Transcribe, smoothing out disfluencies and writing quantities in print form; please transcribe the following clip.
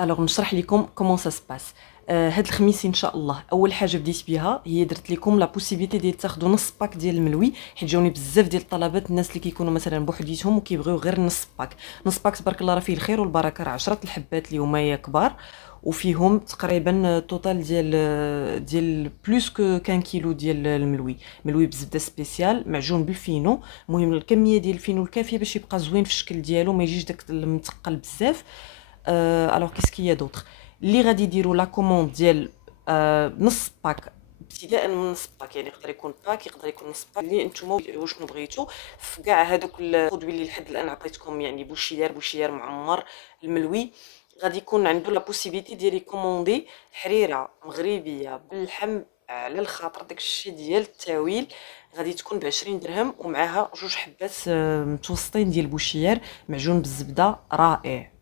الوغ نشرح لكم كومون سا سباس. هاد الخميس ان شاء الله اول حاجه بديت بها هي درت لكم لا بوسيبيتي ديال تاخذوا نص باك ديال الملوي، حيت جاوني بزاف ديال الطلبات الناس اللي كيكونوا مثلا بوحديتهم وكيبغيو غير نص باك. نص باك تبارك الله راه فيه الخير والبركه، راه 10 الحبات اللي هما كبار، وفيهم تقريبا توتال ديال بلوس كو كان كيلو ديال الملوي. ملوي بزبده سبيسيال معجون بالفينو. المهم الكميه ديال الفينو الكافيه باش يبقى زوين في الشكل ديالو، ما يجيش داك المتقل بزاف. الوغ كيسكي دوطخ اللي غادي يديروا لا كوموند ديال نص باك، ابتداء من نص باك، يعني يقدر يكون باك يقدر يكون نص باك اللي نتوما وشنو بغيتو في كاع هذوك البرودوي اللي لحد الان عطيتكم، يعني بوشيار معمر الملوي. غادي يكون عنده لا بوسيبيتي ديال يكوموندي حريره مغربيه باللحم على الخاطر داك الشيء ديال التاويل. غادي تكون ب20 درهم ومعاها جوج حبات متوسطين ديال بوشيار معجون بالزبده رائع.